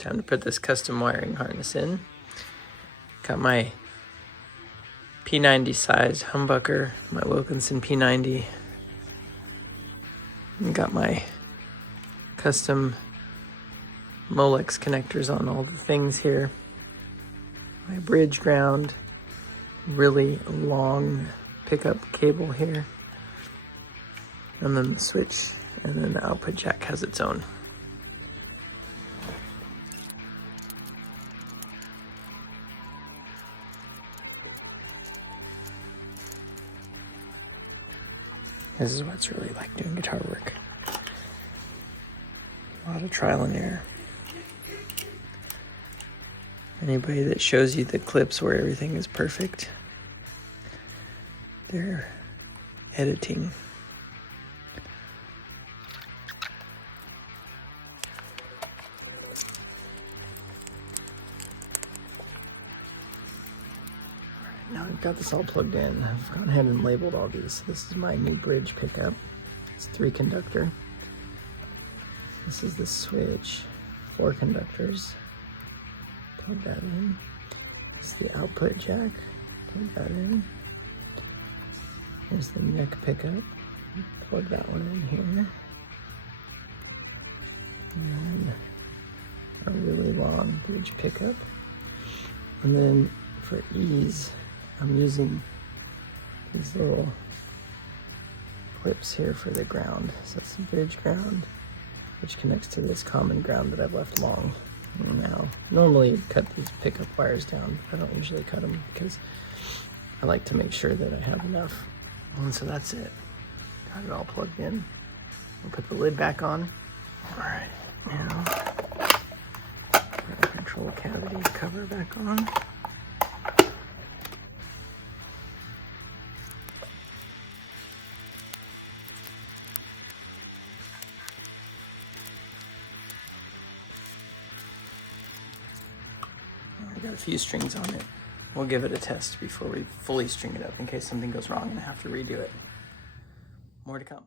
Time to put this custom wiring harness in. Got my P90 size humbucker, my Wilkinson P90. And got my custom Molex connectors on all the things here. My bridge ground, really long pickup cable here. And then the switch, and then the output jack has its own. This is what it's really like doing guitar work. A lot of trial and error. Anybody that shows you the clips where everything is perfect, they're editing. Now I've got this all plugged in. I've gone ahead and labeled all these. This is my new bridge pickup. It's 3 conductor. This is the switch, 4 conductors. Plug that in. This is the output jack. Plug that in. Here's the neck pickup. Plug that one in here. And then a really long bridge pickup. And then for ease, I'm using these little clips here for the ground. So it's the bridge ground, which connects to this common ground that I've left long. Now, normally you cut these pickup wires down. I don't usually cut them because I like to make sure that I have enough. And so that's it. Got it all plugged in. We'll put the lid back on. All right, now put the control cavity cover back on. I got a few strings on it. We'll give it a test before we fully string it up in case something goes wrong and I have to redo it. More to come.